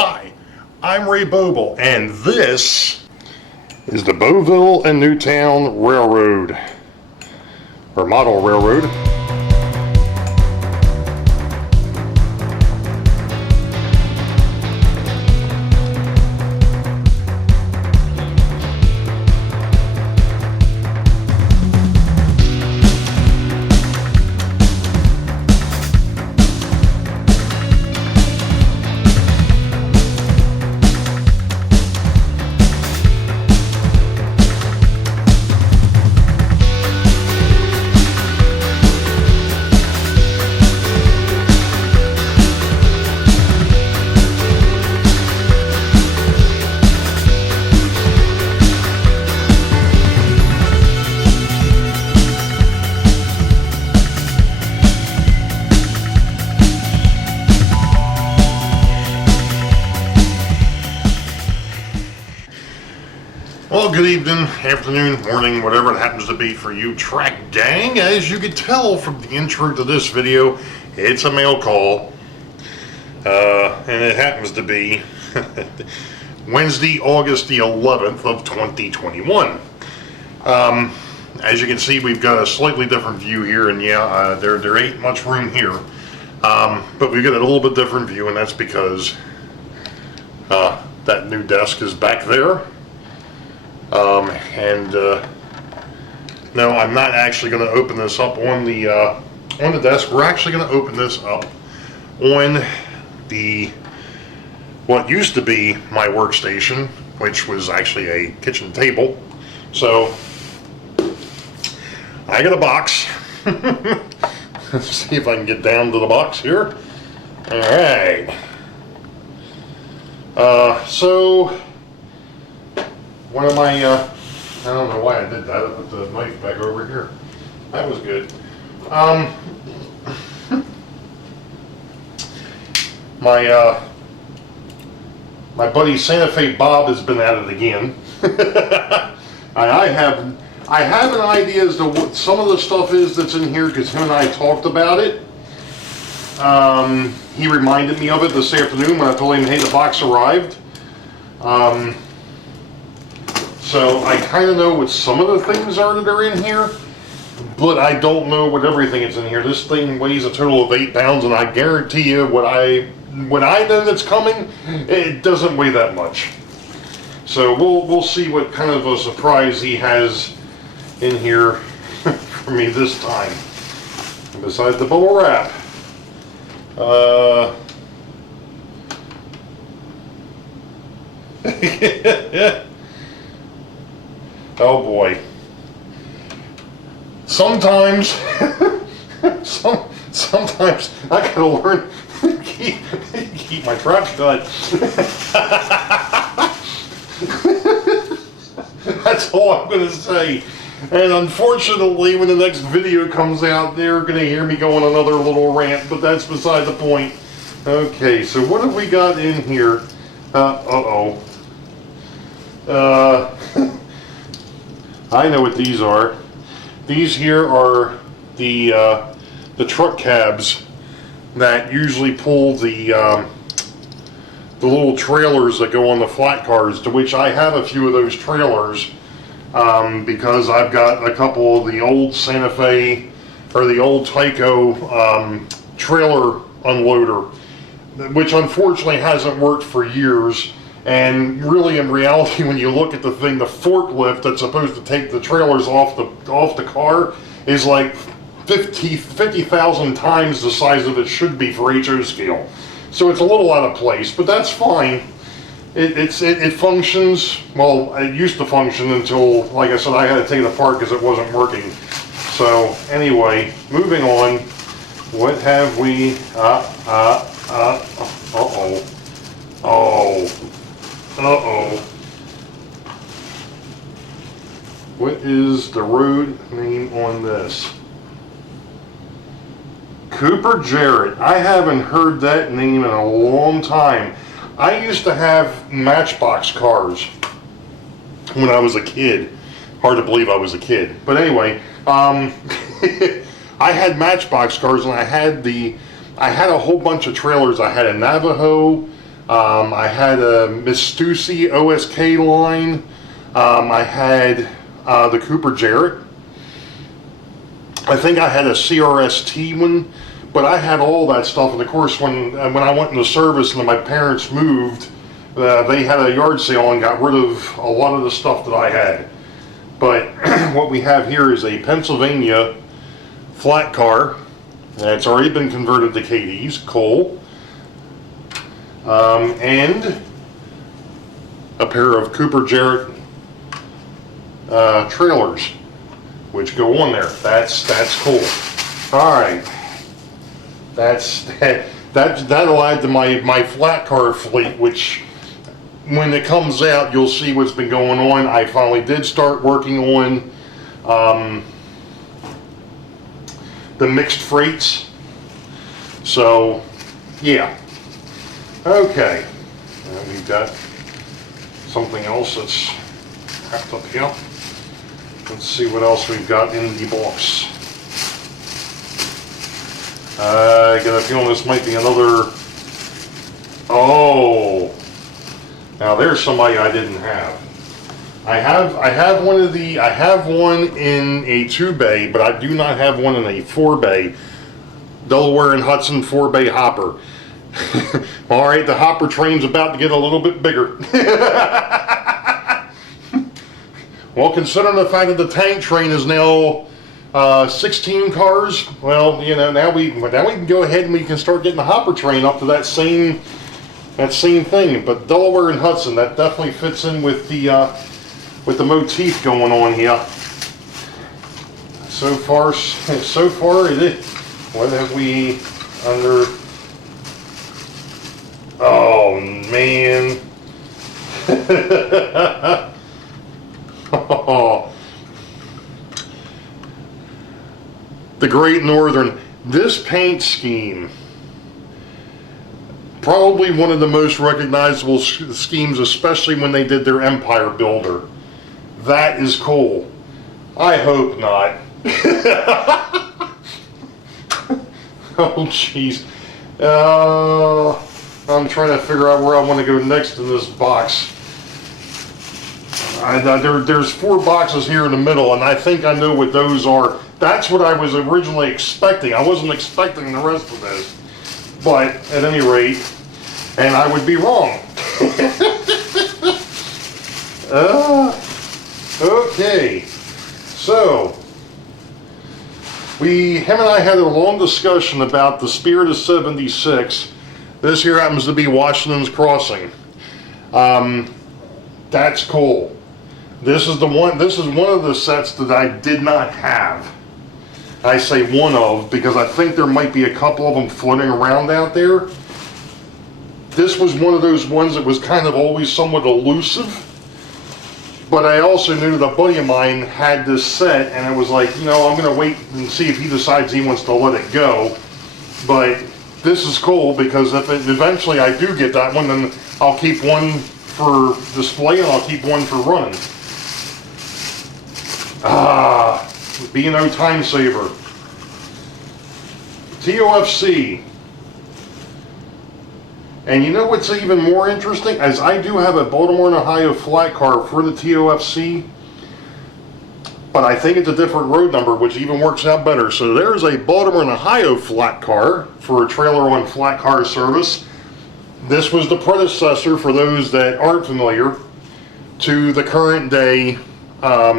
Hi, I'm Ray Boeville, and this is the Boeville and Newtown Railroad, or Model Railroad. Well, good evening, afternoon, morning, whatever it happens to be for you, track gang. As you can tell from the intro to this video, it's a mail call, and it happens to be Wednesday, August the 11th of 2021. As you can see, we've got a slightly different view here, and yeah, there ain't much room here, but we've got a little bit different view, and that's because that new desk is back there. No, I'm not actually going to open this up on the desk. We're actually going to open this up on the what used to be my workstation, which was actually a kitchen table. So I got a box. Let's see if I can get down to the box here. All right. So one of my, I don't know why I did that. I put the knife back over here. That was good. My buddy Santa Fe Bob has been at it again. I have an idea as to what some of the stuff is that's in here because him and I talked about it. He reminded me of it this afternoon when I told him, hey, the box arrived. So I kind of know what some of the things are that are in here, but I don't know what everything is in here. This thing weighs a total of 8 pounds, and I guarantee you what I know that's coming, it doesn't weigh that much. So we'll see what kind of a surprise he has in here for me this time. And besides the bubble wrap, oh boy. Sometimes, sometimes I gotta learn to keep my trap shut. That's all I'm gonna say. And unfortunately, when the next video comes out, they're gonna hear me go on another little rant, but that's beside the point. Okay, so what have we got in here? I know what these are. These here are the truck cabs that usually pull the little trailers that go on the flat cars, to which I have a few of those trailers because I've got a couple of the old Santa Fe or the old Tyco trailer unloader, which unfortunately hasn't worked for years. And really, in reality, when you look at the thing, the forklift that's supposed to take the trailers off the car is like 50,000 times the size of it should be for HO scale. So it's a little out of place, but that's fine. It functions. Well, it used to function until, like I said, I had to take it apart because it wasn't working. So anyway, moving on. What have we? What is the road name on this? Cooper Jarrett. I haven't heard that name in a long time. I used to have Matchbox cars when I was a kid. Hard to believe I was a kid. But anyway, I had Matchbox cars, and I had a whole bunch of trailers. I had a Navajo, I had a Mistusi OSK line. I had the Cooper Jarrett. I think I had a CRST one, but I had all that stuff. And of course, when I went into service and my parents moved, they had a yard sale and got rid of a lot of the stuff that I had. But what we have here is a Pennsylvania flat car. It's already been converted to KDs, coal. And a pair of Cooper Jarrett trailers, which go on there. That's cool. All right, that'll add to my flat car fleet, which when it comes out, you'll see what's been going on. I finally did start working on the mixed freights. So, yeah. Okay. We've got something else that's wrapped up here. Let's see what else we've got in the box. I get a feeling this might be another. Oh. Now there's somebody I didn't have. I have one in a 2-bay, but I do not have one in a 4-bay. Delaware and Hudson 4-bay hopper. All right, the hopper train's about to get a little bit bigger. Well, considering the fact that the tank train is now 16 cars, well, you know, now we can go ahead and we can start getting the hopper train up to that same thing. But Delaware and Hudson, that definitely fits in with the motif going on here. So far it is. What have we under? Oh man. Oh. The Great Northern. This paint scheme, probably one of the most recognizable schemes, especially when they did their Empire Builder. That is cool. I hope not. Oh jeez. I'm trying to figure out where I want to go next in this box. There's 4 boxes here in the middle, and I think I know what those are. That's what I was originally expecting. I wasn't expecting the rest of this. But at any rate, and I would be wrong. Okay. So, him and I had a long discussion about the Spirit of 76. This here happens to be Washington's Crossing. That's cool. This is one of the sets that I did not have. I say one of because I think there might be a couple of them floating around out there. This was one of those ones that was kind of always somewhat elusive. But I also knew that a buddy of mine had this set, and I was like, you know, I'm going to wait and see if he decides he wants to let it go. But this is cool because if eventually I do get that one, then I'll keep one for display and I'll keep one for running. B&O Time Saver. TOFC. And you know what's even more interesting? As I do have a Baltimore and Ohio flat car for the TOFC, but I think it's a different road number, which even works out better. So there's a Baltimore and Ohio flat car for a trailer on flat car service. This was the predecessor, for those that aren't familiar, to the current day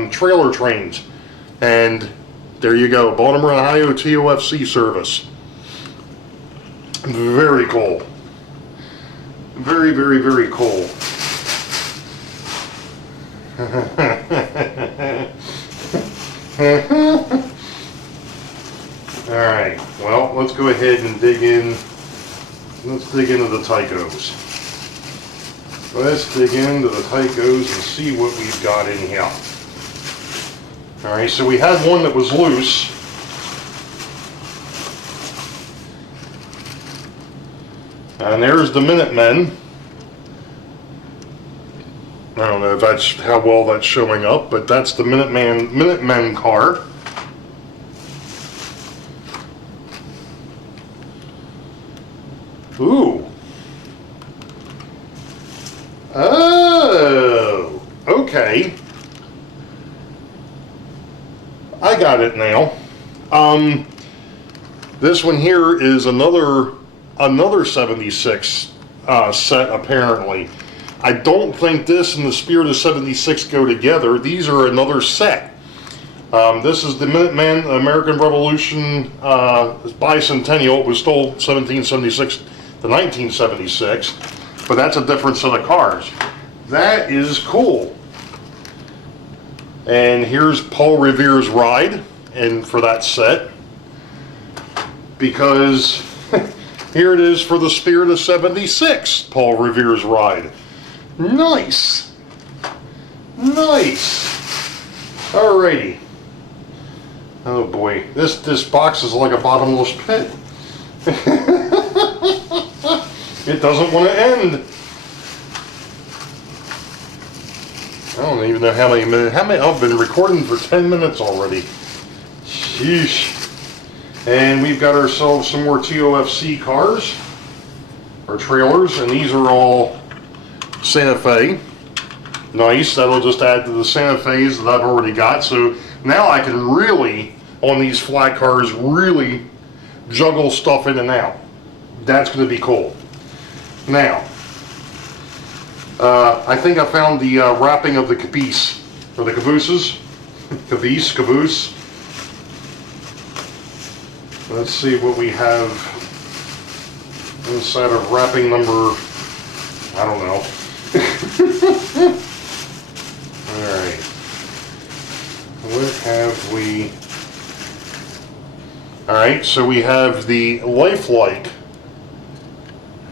trailer trains. And there you go, Baltimore and Ohio TOFC service. Very cool. Very, very, very cool. Alright, well, let's go ahead and dig in. Let's dig into the Tycos. Let's dig into the Tycos and see what we've got in here. Alright, so we had one that was loose. And there's the Minutemen. I don't know if that's how well that's showing up, but that's the Minutemen car. Ooh. Oh, okay. I got it now. This one here is another 76 set apparently. I don't think this and the Spirit of 76 go together. These are another set. This is the Minuteman American Revolution bicentennial. It was still 1776 to 1976, but that's a different set of cars. That is cool. And here's Paul Revere's ride, and for that set, because here it is for the Spirit of 76, Paul Revere's ride. Nice. Nice. Alrighty. Oh boy, this box is like a bottomless pit. It doesn't want to end. I don't even know how many minutes. I've been recording for 10 minutes already. Sheesh. And we've got ourselves some more TOFC cars, or trailers, and these are all Santa Fe. Nice. That'll just add to the Santa Fe's that I've already got. So now I can really, on these flat cars, really juggle stuff in and out. That's going to be cool. Now, I think I found the wrapping of the caboose, or the cabooses. Caboose. Let's see what we have inside of wrapping number, I don't know. Alright. What have we? Alright, so we have the Lifelike.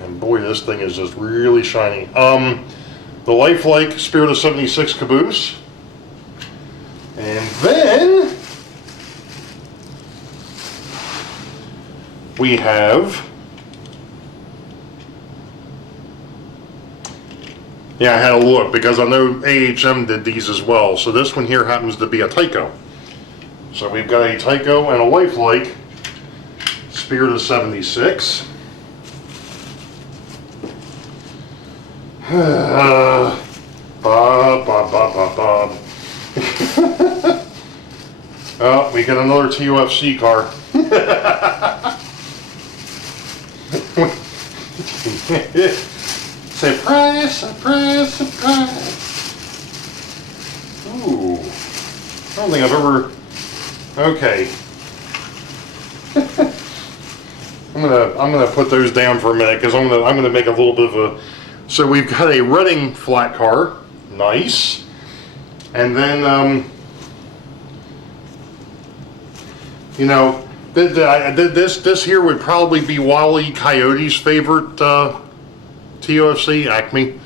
And boy, this thing is just really shiny. The Lifelike Spirit of 76 caboose. And then we have, yeah, I had a look because I know AHM did these as well. So this one here happens to be a Tyco. So we've got a Tyco and a Lifelike Spirit of 76. Bob. Oh, we got another TUFC car. Surprise, surprise, surprise. Ooh. I don't think I've ever. Okay. I'm gonna put those down for a minute because I'm gonna make a little bit of a. So we've got a Reading flat car, nice, and then you know, this here would probably be Wile E. Coyote's favorite TOFC, Acme.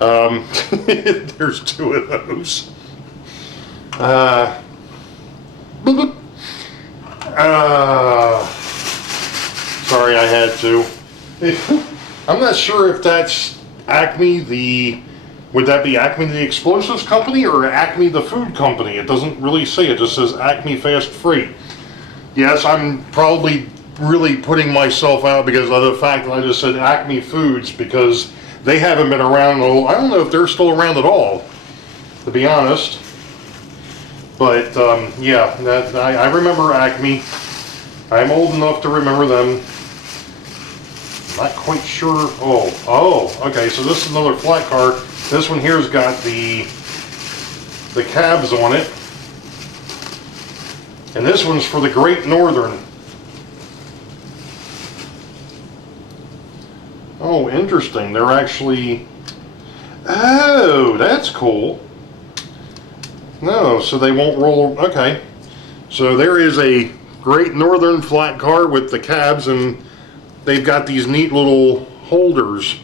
There's two of those. Sorry, I had to. I'm not sure if that's Acme would that be Acme the explosives company or Acme the food company? It doesn't really say, it just says Acme Fast Freight. Yes, I'm probably really putting myself out because of the fact that I just said Acme Foods, because they haven't been around. I don't know if they're still around at all, to be honest. But yeah, I remember Acme. I'm old enough to remember them. Not quite sure. Oh, okay. So this is another flat car. This one here's got the cabs on it, and this one's for the Great Northern. Oh, interesting. They're actually. Oh, that's cool. No, so they won't roll. Okay, so there is a Great Northern flat car with the cabs, and they've got these neat little holders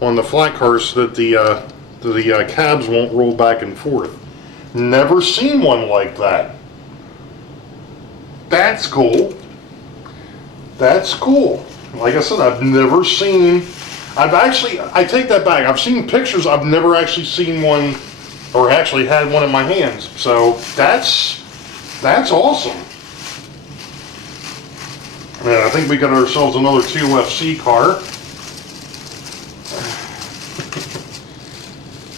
on the flat cars so that the cabs won't roll back and forth. Never seen one like that. That's cool. That's cool. Like I said, I've never seen. I take that back. I've seen pictures. I've never actually seen one, or actually had one in my hands. So that's awesome. And I think we got ourselves another TUFC car.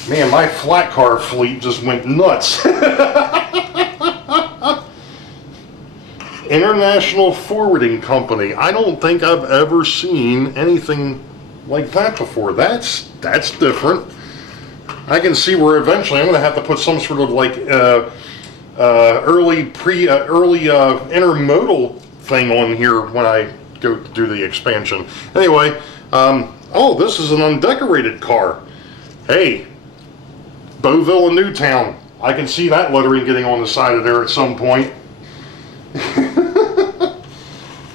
Man, my flat car fleet just went nuts. International Forwarding Company. I don't think I've ever seen anything like that before. That's different. I can see where eventually I'm going to have to put some sort of like early intermodal thing on here when I go do the expansion. Anyway, oh, this is an undecorated car. Hey, Boeville Newtown. I can see that lettering getting on the side of there at some point.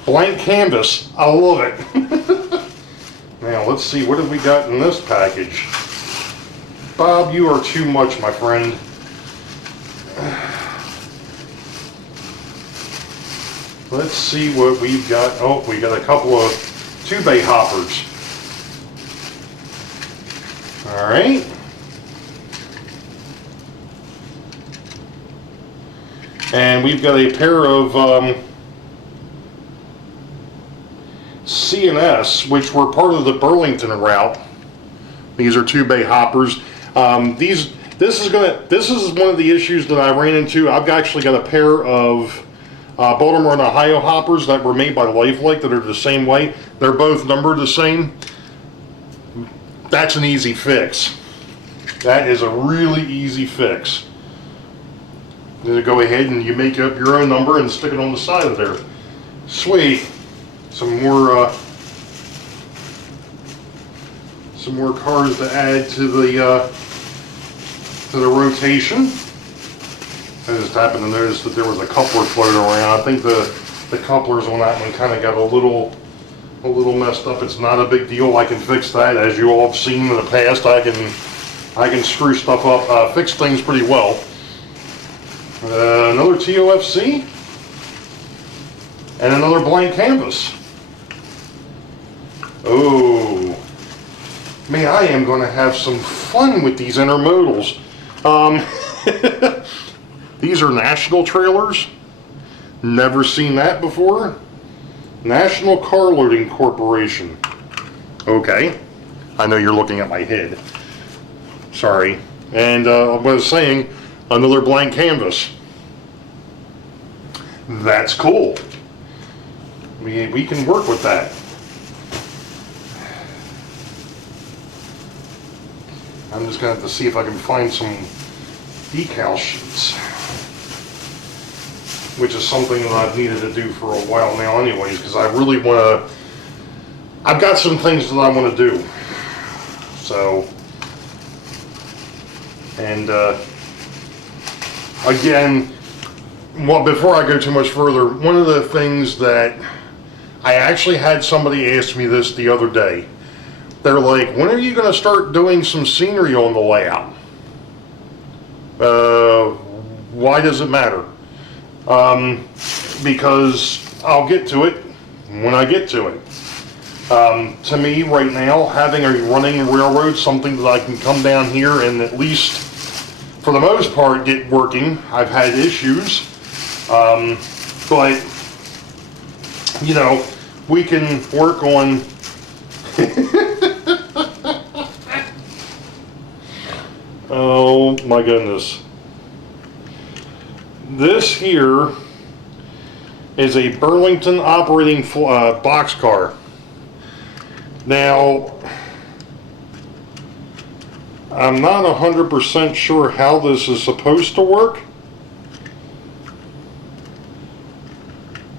Blank canvas. I love it. Now, let's see. What have we got in this package? Bob, you are too much, my friend. Let's see what we've got. Oh, we got a couple of 2-bay hoppers. All right. And we've got a pair of C&S, which were part of the Burlington route. These are 2-bay hoppers. This is one of the issues that I ran into. I've actually got a pair of Baltimore and Ohio hoppers that were made by Lifelike that are the same way. They're both numbered the same. That's an easy fix. That is a really easy fix. You go ahead and you make up your own number and stick it on the side of there. Sweet. Some more cars to add to the rotation. I just happened to notice that there was a coupler floating around. I think the couplers on that one kind of got a little messed up. It's not a big deal. I can fix that. As you all have seen in the past, I can screw stuff up, fix things pretty well. Another TOFC and another blank canvas. Oh, man, I am going to have some fun with these intermodals. These are national trailers. Never seen that before. National Car Loading Corporation. Okay, I know you're looking at my head. Sorry. And I was saying, another blank canvas. That's cool. We can work with that. I'm just going to have to see if I can find some decal sheets, which is something that I've needed to do for a while now anyways, because I really want to, I've got some things that I want to do. So, and again, well, before I go too much further, one of the things that I actually had somebody ask me this the other day. They're like, when are you going to start doing some scenery on the layout? Why does it matter? Because I'll get to it when I get to it. To me, right now, having a running railroad, something that I can come down here and at least, for the most part, get working. I've had issues, but, you know, we can work on... Oh my goodness. This here is a Burlington operating boxcar. Now, I'm not 100% sure how this is supposed to work,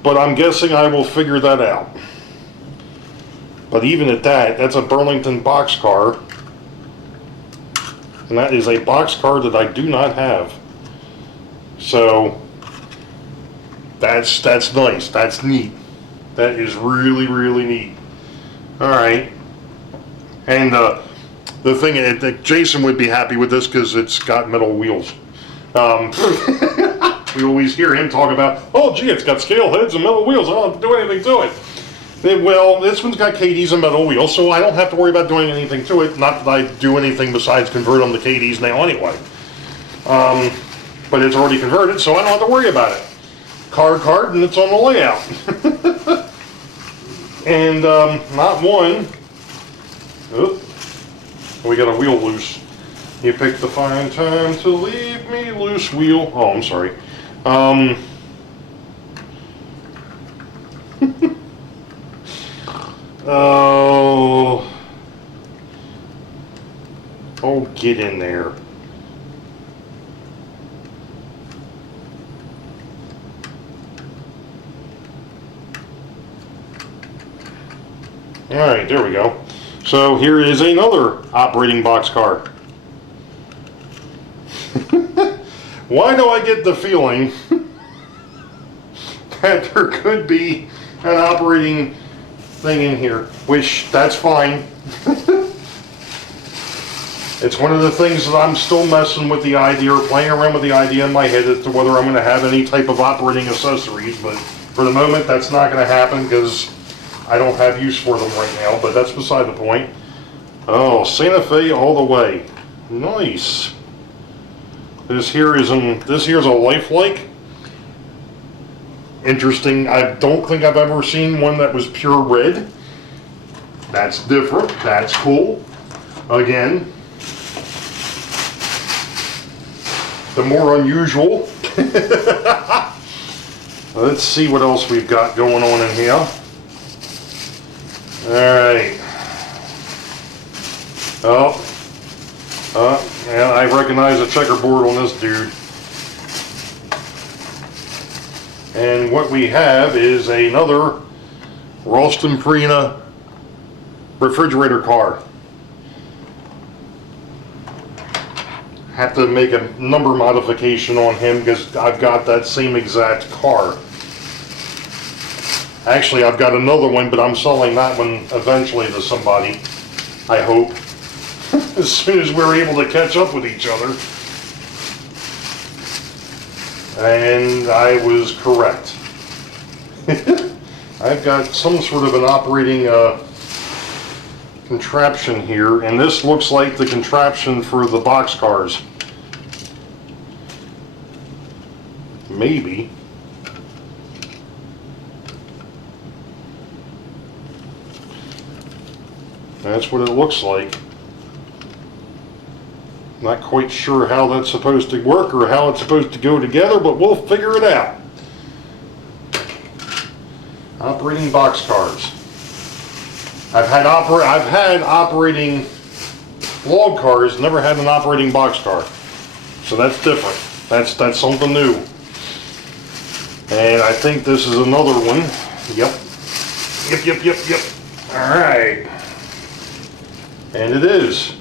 but I'm guessing I will figure that out. But even at that, that's a Burlington boxcar. And that is a boxcar that I do not have. So that's nice. That's neat. That is really, really neat. All right. And the thing that Jason would be happy with this because it's got metal wheels. We always hear him talk about, oh gee, it's got scale heads and metal wheels. I don't have to do anything to it. Well, this one's got KDs and metal wheels, so I don't have to worry about doing anything to it. Not that I do anything besides convert them to KDs now anyway. But it's already converted, so I don't have to worry about it. Card, and it's on the layout. And not one. Oh, we got a wheel loose. You picked the fine time to leave me loose, wheel. Oh, I'm sorry. Oh. Oh, get in there. Alright, there we go. So here is another operating boxcar. Why do I get the feeling that there could be an operating thing in here? Which, that's fine. It's one of the things that I'm still messing with the idea, or playing around with the idea in my head as to whether I'm going to have any type of operating accessories, but for the moment that's not going to happen because I don't have use for them right now, but that's beside the point. Oh, Santa Fe all the way. Nice. This here's a lifelike. Interesting. I don't think I've ever seen one that was pure red. That's different. That's cool. Again, the more unusual. Let's see what else we've got going on in here. Alright. Yeah, I recognize a checkerboard on this dude. And what we have is another Ralston Purina refrigerator car. Have to make a number modification on him because I've got that same exact car. Actually, I've got another one, but I'm selling that one eventually to somebody, I hope, as soon as we're able to catch up with each other. And I was correct. I've got some sort of an operating contraption here, and this looks like the contraption for the boxcars. Maybe. That's what it looks like. Not quite sure how that's supposed to work or how it's supposed to go together, but we'll figure it out. Operating boxcars. I've had operating log cars, never had an operating boxcar. So that's different. That's something new. And I think this is another one. Yep. Yep. Alright. And it is.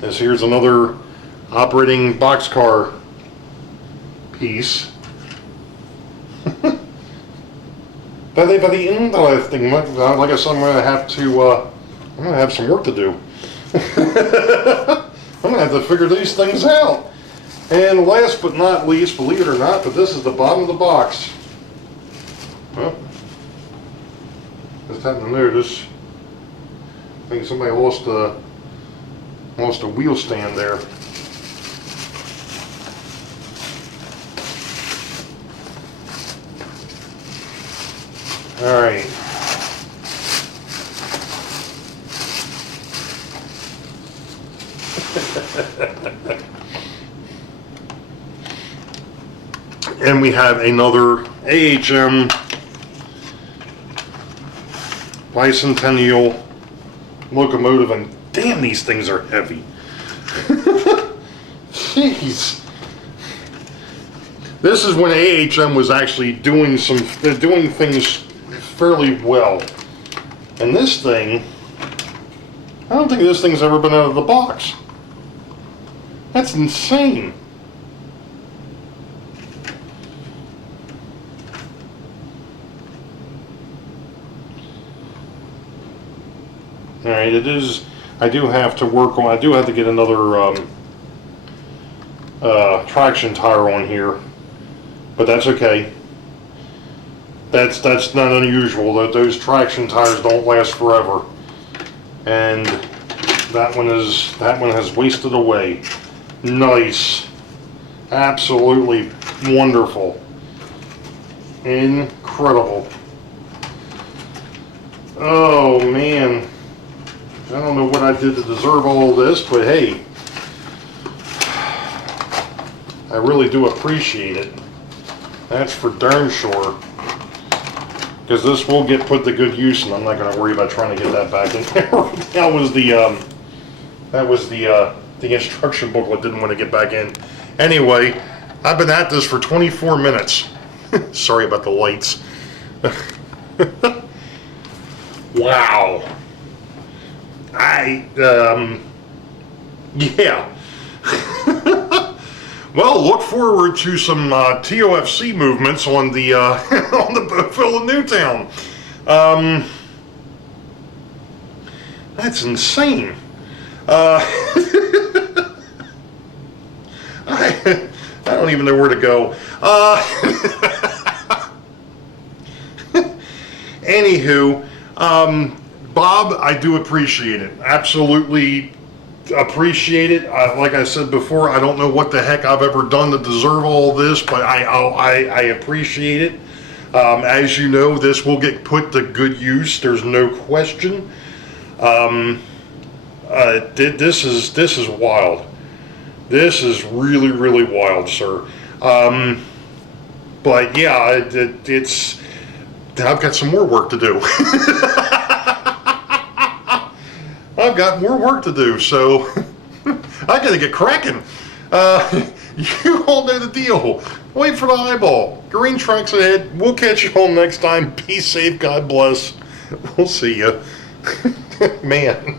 This here's another operating boxcar piece. Very interesting. Like I said, I'm gonna have some work to do. I'm gonna have to figure these things out. And last but not least, believe it or not, but this is the bottom of the box. Well, just happened to notice. I think somebody lost a wheel stand there. All right. And we have another AHM bicentennial locomotive, and damn, these things are heavy. Jeez. This is when AHM was actually doing things fairly well. And this thing, I don't think this thing's ever been out of the box. That's insane. Alright, it is, I do have to get another traction tire on here, but that's okay. That's not unusual. Those traction tires don't last forever, and that one has wasted away. Nice, absolutely wonderful, incredible. Oh man. I don't know what I did to deserve all this, but hey, I really do appreciate it. That's for darn sure. Because this will get put to good use, and I'm not going to worry about trying to get that back in there. That was the instruction booklet. Didn't want to get back in. Anyway, I've been at this for 24 minutes. Sorry about the lights. Wow. Yeah. Well, look forward to some TOFC movements on the on the Boeville Newtown. That's insane. I don't even know where to go. Anywho, Bob, I do appreciate it. Absolutely appreciate it. Like I said before, I don't know what the heck I've ever done to deserve all this, but I appreciate it. As you know, this will get put to good use. There's no question. This is wild. This is really, really wild, sir. But yeah, it's. I've got some more work to do. I've got more work to do, so I gotta get cracking. You all know the deal. Wait for the eyeball. Green tracks ahead. We'll catch you all next time. Be safe. God bless. We'll see you. Man.